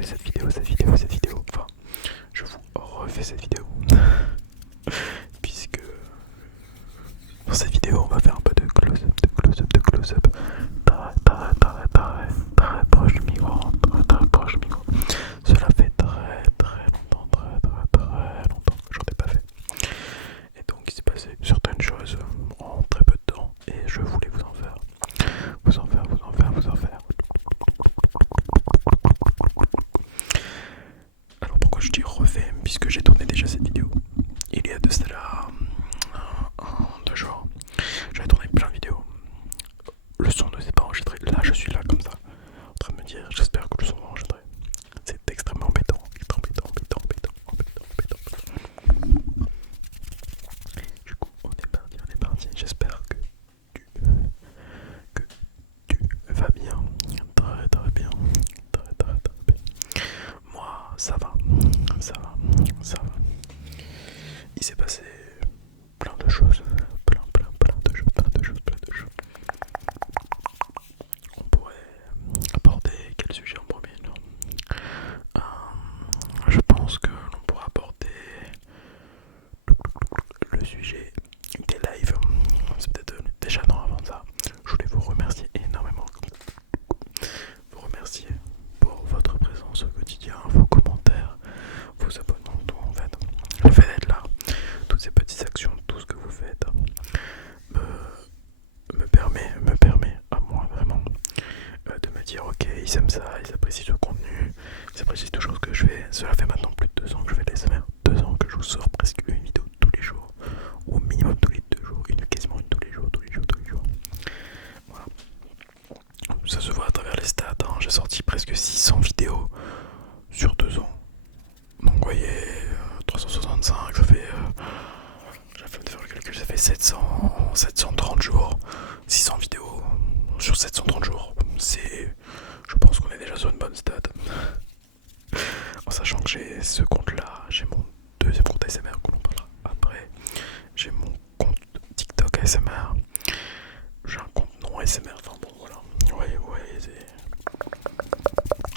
refais cette vidéo. Enfin, je vous refais cette vidéo. Puisque dans cette vidéo, on va faire un peu de close-up, très proche du micro, très proche du micro. Cela fait très longtemps que j'en ai pas fait. Et donc il s'est passé certaines choses en très peu de temps et je voulais vous en faire. Alors pourquoi je dis refait? Puisque j'ai tourné déjà cette vidéo. Il y a de cela 2 jours. J'avais tourné plein de vidéos. Le son ne s'est pas enregistré. Là je suis là comme ça, en train de me dire j'espère que le son va enregistrer. C'est extrêmement embêtant. Du coup on est parti. J'espère que tu vas bien. Très bien. Moi ça va. Il s'est passé plein de choses. On pourrait aborder quel sujet en premier, non? Je pense que l'on pourra aborder le sujet des lives. C'est peut-être déjà non avant ça. Je voulais vous remercier énormément. Vous remercier pour votre présence au quotidien, vos commentaires, vos abonnements, tout en fait. Le fait d'être là, toutes ces petites actions, tout ce que vous faites me permet à moi vraiment de me dire ok, ils aiment ça, ils apprécient ce contenu, ils apprécient toujours ce que je fais. Cela fait maintenant plus de 2 ans que je fais de l'ASMR, 2 ans que je vous sors presque une vidéo tous les jours, ou au minimum tous les 2 jours, quasiment une tous les jours. Voilà. Ça se voit à travers les stats, hein. J'ai sorti presque 600 vidéos sur 2 ans. Donc vous voyez, 365, ça fait... j'ai fait de faire le calcul, ça fait 730 jours, 600 vidéos sur 730 jours. Je pense qu'on est déjà sur une bonne stat. En sachant que j'ai ce compte là, j'ai mon deuxième compte ASMR que l'on parlera après. J'ai mon compte TikTok ASMR. J'ai un compte non ASMR, enfin bon voilà. Ouais,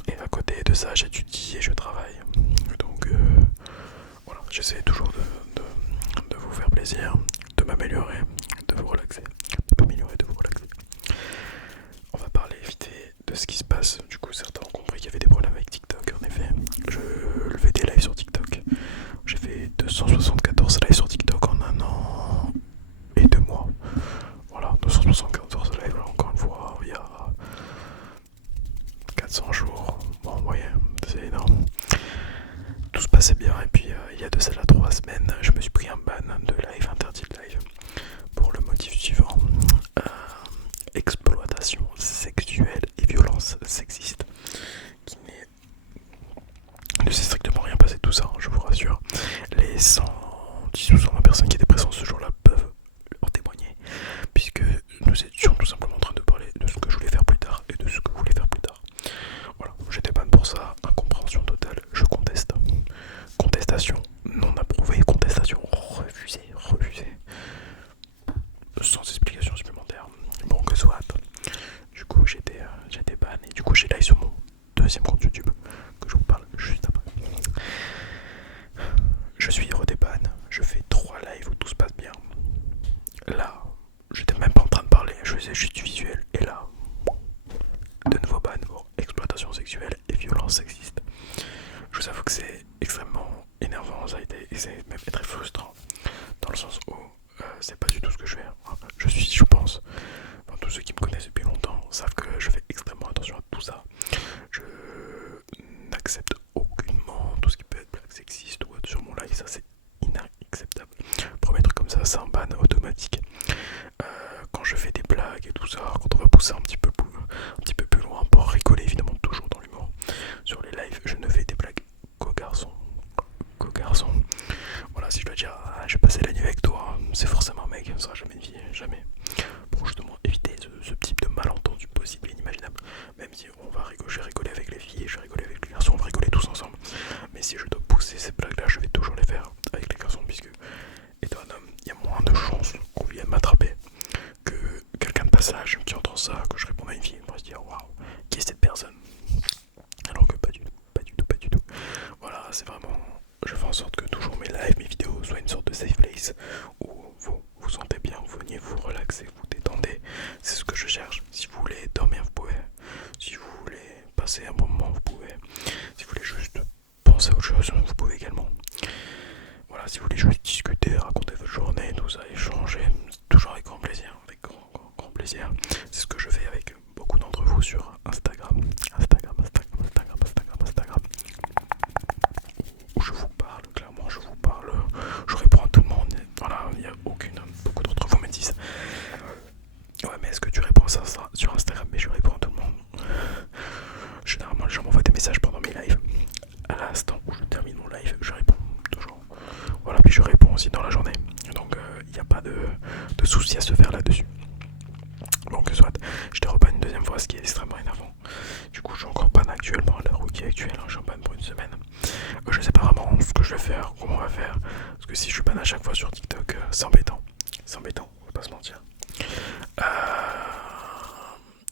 et à côté de ça, j'étudie et je travaille. Donc voilà, j'essaie toujours de vous faire plaisir, de m'améliorer, de vous relaxer. On va parler vite fait de ce qui se passe. Du coup, certains ont compris qu'il y avait des problèmes avec TikTok. En effet, je fais des lives sur TikTok. J'ai fait 274 lives sur TikTok en 1 an et 2 mois. Voilà, 274 lives, là, encore une fois, il y a 400 jours. Bon, vous voyez, c'est énorme. Tout se passait bien, et puis il y a de cela 3 semaines, je me suis pris un ban de live, interdit de live, pour le motif suivant. Exploitation sexuelle et violence sexiste, ne s'est strictement rien passé de tout ça, hein, je vous rassure. Les 110 ou 120 personnes qui étaient présentes ce jour-là peuvent en témoigner, puisque nous étions tout simplement en train de parler de ce que je voulais faire plus tard et de ce que vous voulez faire plus tard. Voilà, j'étais ban pour ça, incompréhension totale, je conteste. Contestation non approuvée, contestation refusée. Sans explication supplémentaire. Bon, que soit. Du coup, j'étais ban et du coup, j'ai live sur mon deuxième compte YouTube que je vous parle juste après. Je suis redeban, je fais 3 lives où tout se passe bien. Là, j'étais même pas en train de parler, je faisais juste du visuel. Et là, de nouveau ban pour exploitation sexuelle et violence sexiste. Je vous avoue que c'est extrêmement énervant, ça a été, et c'est même très frustrant, dans le sens où c'est pas du tout ce que je fais. Je pense, enfin, tous ceux qui me connaissent depuis longtemps savent que je fais extrêmement attention à tout ça. Je n'accepte aucunement tout ce qui peut être blague sexiste ou autre sur mon live, ça c'est inacceptable. Premier truc comme ça, c'est un ban automatique. Quand je fais des blagues et tout ça, quand on va pousser un petit peu plus loin pour rigoler, évidemment toujours dans l'humour. Sur les lives, je ne fais des blagues qu'aux garçons. Voilà, si je dois dire je vais passer la nuit avec toi, c'est forcément un mec, ça sera jamais une fille, jamais. Pour justement éviter ce type de malentendu possible et inimaginable. Même si on va rigoler, je vais rigoler avec les filles, je vais rigoler avec les garçons, on va rigoler tous ensemble. Mais si je dois pousser ces blagues là, je vais toujours les faire avec les garçons, puisque étant un homme, il y a moins de chances qu'on vienne m'attraper que quelqu'un de passage qui entend ça, que je réponds à une fille, on va se dire waouh, qui est cette personne? Alors que pas du tout. c'est vraiment, je fais en sorte que toujours mes lives, mes vidéos soient une sorte de safe place où vous vous sentez bien, vous venez vous relaxer, vous détendez. C'est ce que je cherche. Si vous voulez dormir, vous pouvez. Si vous voulez passer un bon moment, vous pouvez. Si vous voulez juste penser à autre chose, vous pouvez également. Voilà, si vous voulez juste discuter, raconter votre journée, tout ça, échanger, toujours avec grand plaisir, avec grand plaisir. C'est ce que je fais avec beaucoup d'entre vous sur Instagram, où je vous parle, clairement, je vous parle, je réponds à tout le monde. Voilà, il n'y a beaucoup d'entre vous me disent, ouais, mais est-ce que tu réponds à ça sur Instagram? Mais je réponds à tout le monde. Généralement, les gens m'envoient des messages pendant mes lives. À l'instant où je termine mon live, je réponds toujours. Voilà, puis je réponds aussi dans la journée. Donc il n'y a pas de souci à se faire là-dessus. Donc soit, je te repanne une deuxième fois, ce qui est extrêmement énervant. Du coup, je suis encore panne actuellement à la rookie actuelle, hein, je suis en panne pour une semaine. Je sais pas vraiment ce que je vais faire, comment on va faire. Parce que si je suis panne à chaque fois sur TikTok, c'est embêtant. C'est embêtant, on va pas se mentir.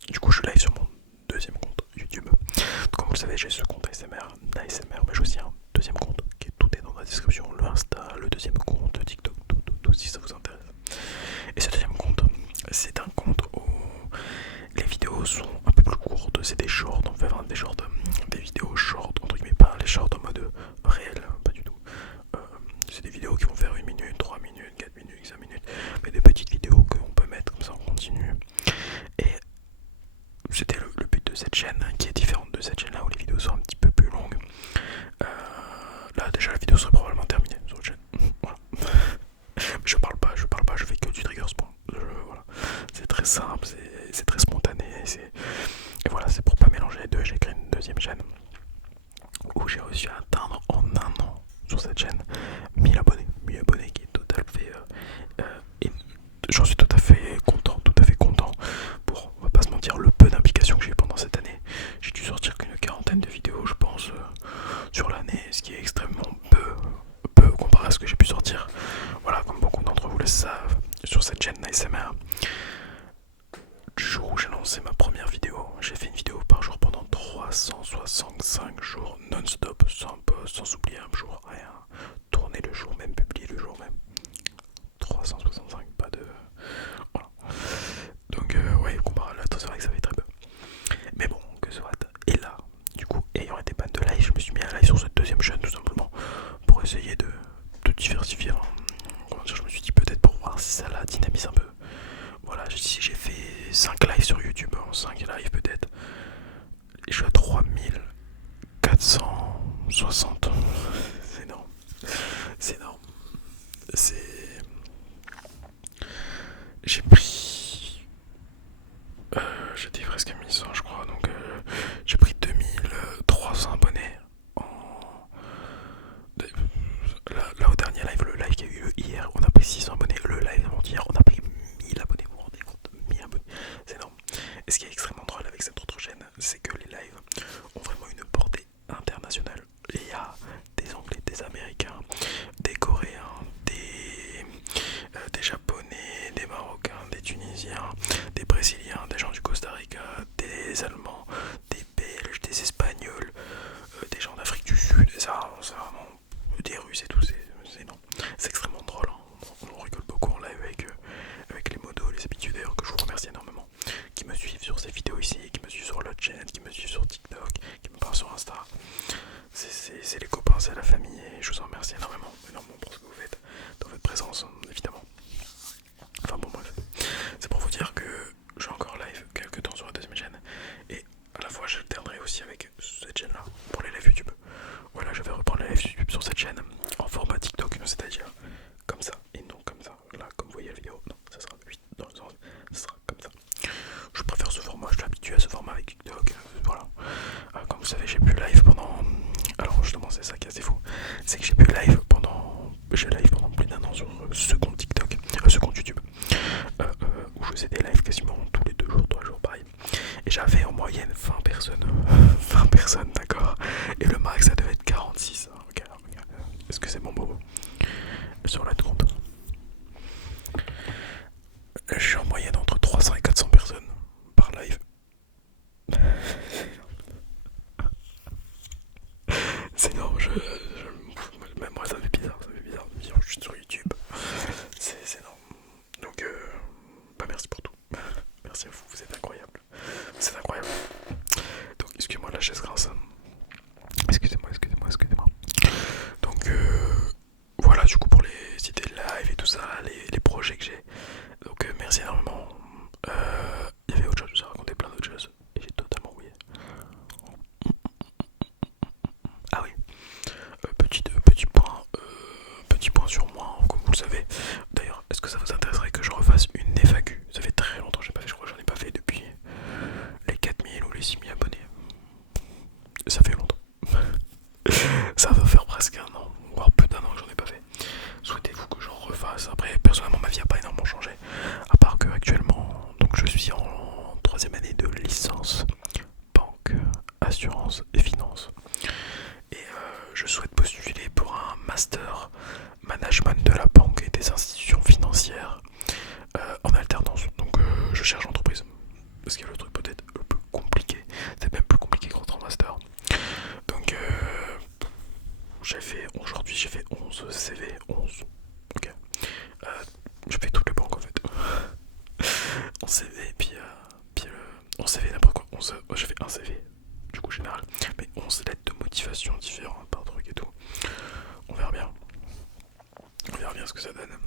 Du coup, je live sur mon deuxième compte YouTube. Comme vous le savez, j'ai ce compte ASMR, mais j'ai aussi un deuxième compte qui est tout est dans la description, le Insta, le deuxième compte, TikTok, tout si ça vous intéresse. Et ce deuxième compte, c'est un compte où les vidéos sont un peu plus courtes, c'est des shorts, on fait vraiment des shorts, des vidéos shorts, entre guillemets, pas les shorts en mode réel, pas du tout. C'est des vidéos qui vont faire 1 minute, 3 minutes, 4 minutes, 5 minutes, mais des petites vidéos qu'on peut mettre comme ça en continu. Et c'était le but de cette chaîne, qui est différente de cette chaîne là où les vidéos sont un petit peu plus longues. Là déjà la vidéo serait probablement terminée sur votre chaîne. Voilà. Je parle pas, je fais que du trigger spawn. Voilà. C'est très simple, c'est très spontané. Et voilà, c'est pour pas mélanger les deux, j'ai créé une deuxième chaîne où j'ai réussi à atteindre en un an sur cette chaîne 1000 abonnés. 1000 abonnés qui est total fait. J'en suis tout à fait content, pour, on va pas se mentir, le peu d'implication que j'ai eu pendant cette année. J'ai dû sortir qu'une quarantaine de vidéos, je pense, sur l'année, ce qui est extrêmement peu comparé à ce que j'ai pu sortir. Voilà, comme beaucoup d'entre vous le savent, sur cette chaîne ASMR, du jour où j'ai lancé ma première vidéo, j'ai fait une vidéo par jour pendant 365 jours non-stop, sans pause, sans oublier un jour, rien. Tourner le jour même, publier le jour même. 365, pas de... Voilà. Donc ouais, comparé à l'autre, c'est vrai que ça fait très peu. Mais bon, que soit. Et là, du coup, ayant été panne de live, je me suis mis à live sur cette deuxième chaîne tout simplement pour essayer de diversifier. Comment dire, je me suis dit peut-être pour voir si ça la dynamise un peu. Voilà, j'ai fait 5 lives sur YouTube, 5 lives peut-être. Et je suis à 3460. C'est énorme. C'est énorme. J'ai pris... j'étais presque à 1100 je crois, donc j'ai pris 2300 abonnés en... Là au dernier live, le live qui a eu lieu hier, on a pris 600 abonnés. Le live avant-hier, on a pris 1000 abonnés. Vous vous rendez compte? 1000 abonnés, c'est énorme. Et ce qui est extrêmement drôle avec cette autre chaîne, c'est que les lives ont vraiment une portée internationale. Il y a des Anglais, des Américains, des Coréens, des Japonais, des Marocains, des Tunisiens, des Brésiliens, des gens du Costa Rica, des Allemands, des Belges, des Espagnols, des gens d'Afrique du Sud, et ça, c'est vraiment des Russes et tout, c'est énorme. C'est extrêmement drôle, hein. On rigole beaucoup en live avec les modos, les habitués d'ailleurs, que je vous remercie énormément, qui me suivent sur ces vidéos ici, qui me suivent sur l'autre chaîne, qui me suivent sur TikTok, qui me parlent sur Insta. C'est les copains, c'est la famille, et je vous en remercie énormément pour ce que vous faites, dans votre présence, évidemment. Enfin bon, bref, c'est pour vous dire que je suis encore live quelques temps sur la deuxième chaîne, et à la fois j'alternerai aussi avec cette chaîne là pour les lives YouTube. Voilà, je vais reprendre les lives YouTube sur cette chaîne en format TikTok, c'est-à-dire comme ça et non comme ça. Là, comme vous voyez la vidéo, non, ça sera 8 dans le sens, ça sera comme ça. Je préfère ce format, je suis habitué à ce format avec TikTok. Voilà. Comme vous savez, j'ai plus live pendant. Alors justement, c'est ça qui est assez fou, c'est que j'ai plus live pendant. J'ai live pendant plus d'1 an sur ce compte TikTok, ce compte YouTube, où je faisais des lives quasiment tous les 2 jours, 3 jours, pareil. Et j'avais en moyenne 20 personnes. 20 personnes, d'accord. Et le max, ça devait être 46. Regarde. Est-ce que c'est bon, bobo? Sur la compte. Je suis en moyenne entre 300 et 400 personnes par live. C'est énorme, aujourd'hui j'ai fait 11 CV, 11. Ok. Je fais toutes les banques en fait. 11 CV, puis 11 CV n'importe quoi. 11, j'ai fait un CV, du coup général. Mais 11 lettres de motivation différentes par truc et tout. On verra bien. On verra bien ce que ça donne.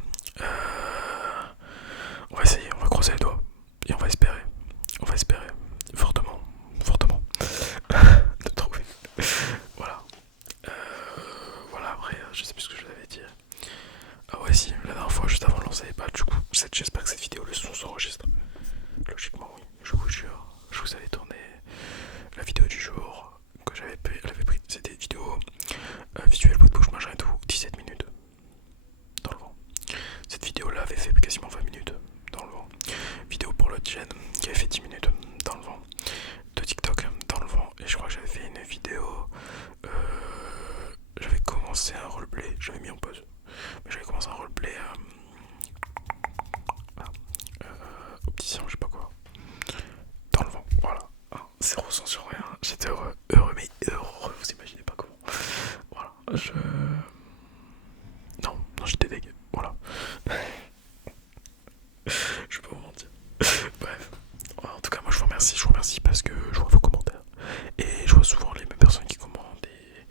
On va essayer, on va croiser les doigts. Et on va espérer. On va espérer. Fortement. Fortement. De trouver. Voilà. Voilà, après, je sais plus ce que je vous avais dit. Ah ouais, si, la dernière fois, juste avant de lancer les balles, du coup, j'espère que cette vidéo, le son s'enregistre. Logiquement, oui, je vous jure. Je vous avais tourné la vidéo du jour que j'avais pris. Elle avait pris, c'était une vidéo visuelle, bout de bouche, machin et tout, 17 minutes dans le vent. Cette vidéo là avait fait quasiment 20 minutes dans le vent. Vidéo pour l'autre chaîne qui avait fait 10 minutes dans le vent. De TikTok dans le vent. Et je crois que j'avais fait une vidéo. J'avais commencé un roleplay, j'avais mis en pause. Mais j'avais commencé un roleplay opticien, je sais pas quoi. Dans le vent, voilà. Zéro sens sur rien. J'étais heureux, mais heureux, vous imaginez pas comment. Voilà, non, j'étais dégueu, voilà. Je peux vous mentir. Bref. En tout cas, moi je vous remercie parce que je vois vos commentaires. Et je vois souvent les mêmes personnes qui commentent. Et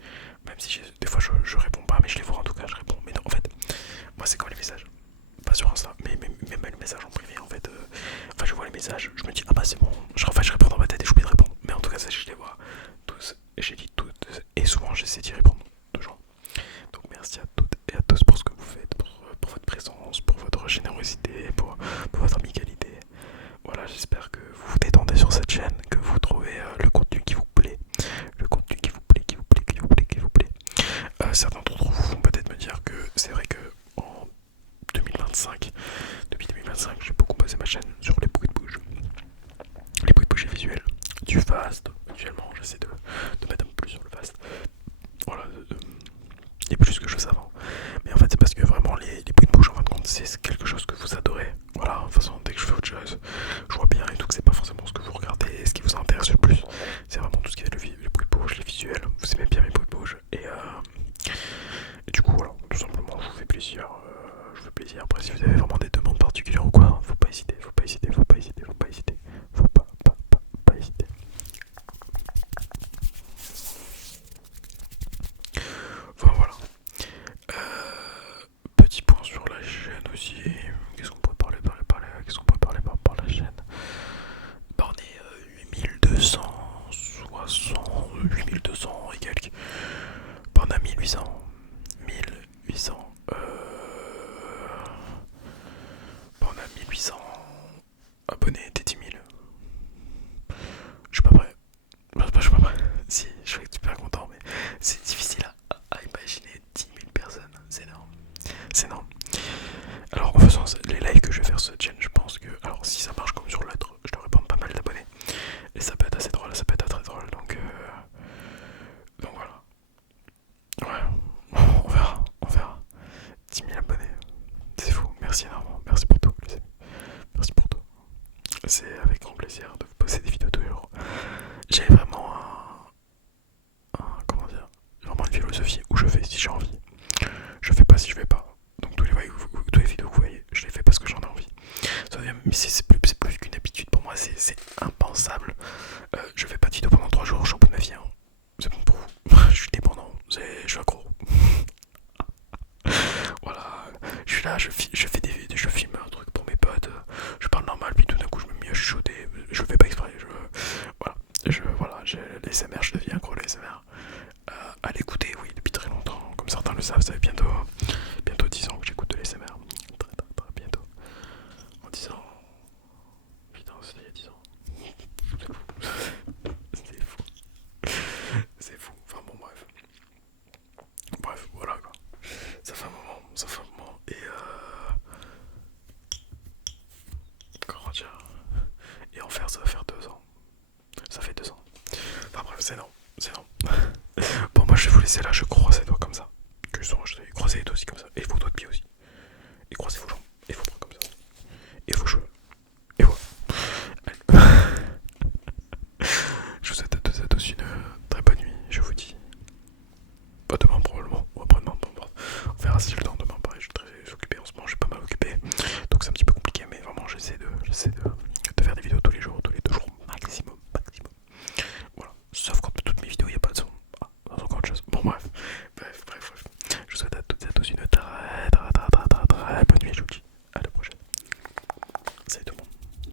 même si des fois je réponds pas, mais je les vois en tout cas, je réponds. Mais non, en fait, moi c'est comme les messages. Pas sur Insta, mais même les messages en privé en fait. Enfin, je vois les messages, je me dis, ah bah c'est bon. Je réponds dans ma tête et j'oublie de répondre. Mais en tout cas, ça, je les vois tous. Et j'ai dit toutes. Et souvent, j'essaie d'y répondre. Toujours. Donc, merci à toutes et à tous pour ce que vous faites, pour votre présence, pour votre générosité, pour votre amicalité. Voilà, j'espère que vous vous détendez sur cette chaîne, que vous trouvez le contenu qui vous plaît. Le contenu qui vous plaît, qui vous plaît, qui vous plaît, qui vous plaît. Certains d'entre vous vont peut-être me dire que c'est vrai que en 2025, depuis 2025, j'ai beaucoup basé ma chaîne sur les bruits de bouche. Les bruits de bouche et visuels. Du fast, actuellement, j'essaie de mettre un peu plus sur le fast. Voilà, et plus que je faisais avant. Mais en fait, c'est parce que vraiment, les bruits de bouche, en fin de compte, c'est quelque chose que vous adorez. Voilà, de toute façon, dès que je fais autre chose, je vois bien et tout que c'est pas forcément ce que vous regardez, ce qui vous intéresse le plus. C'est vraiment tout ce qui est les bruits de bouche, les visuels. Vous aimez bien mes bruits de bouche. Et du coup, voilà, tout simplement, je vous fais plaisir. Je vous fais plaisir. Après, si vous avez vraiment des demandes particulières ou quoi, faut pas hésiter, faut pas hésiter, faut pas hésiter, faut pas hésiter. Faut pas hésiter. Enfin, voilà. Petit point sur la chaîne aussi. Qu'est-ce qu'on pourrait parler Qu'est-ce qu'on pourrait parler par la chaîne? Bah, on est 8260, 8200 et quelques. Bah, on a 1800. 1800. Bah, on a 1800 abonnés des 10 000. Je suis pas prêt. Je suis pas prêt. Si, je suis super content, mais c'est difficile à imaginer 10 000 personnes. C'est énorme. C'est énorme. Alors en faisant les lives que je vais faire sur cette chaîne, je pense que, alors si ça marche comme sur l'autre, je devrais prendre pas mal d'abonnés. Et ça peut être assez drôle, ça peut être très drôle, donc voilà. Ouais, on verra. 10 000 abonnés, c'est fou, merci énormément, merci pour tout les amis, merci pour tout. C'est avec grand plaisir de vous poster des vidéos toujours. J'ai vraiment comment dire, vraiment une philosophie où je fais si j'ai envie. Je fais pas si je fais pas. Donc tous les vidéos que vous voyez, je les fais parce que j'en ai envie. Mais c'est plus qu'une habitude pour moi, c'est impensable. Je fais pas de vidéo pendant 3 jours, je suis au bout de ma vie. Hein. C'est bon pour vous. Je suis dépendant, je suis accro. Voilà, je suis là, je filme un truc pour mes potes, je parle normal, puis tout d'un coup je me mets à chuchoter, je le fais pas exprès, voilà, j'ai les SMR, je deviens accro les SMR. À l'écouter, oui, depuis très longtemps, comme certains le savent, ça fait bientôt 10 ans que j'écoute de l'ASMR. Très bientôt. En 10 ans. Putain, c'était il y a 10 ans. C'est fou. C'est fou. Enfin bon, bref. Bref, voilà quoi. Ça fait un moment. Et comment dire. Et en faire, ça va faire 2 ans. Ça fait 2 ans. Enfin bref, c'est non. Bon, moi je vais vous laisser là, je croise les doigts comme ça. Je vais croiser les doigts aussi comme ça. Et vos doigts de pied aussi. Et croisez vos jambes. Et vos bras comme ça. Et vos cheveux.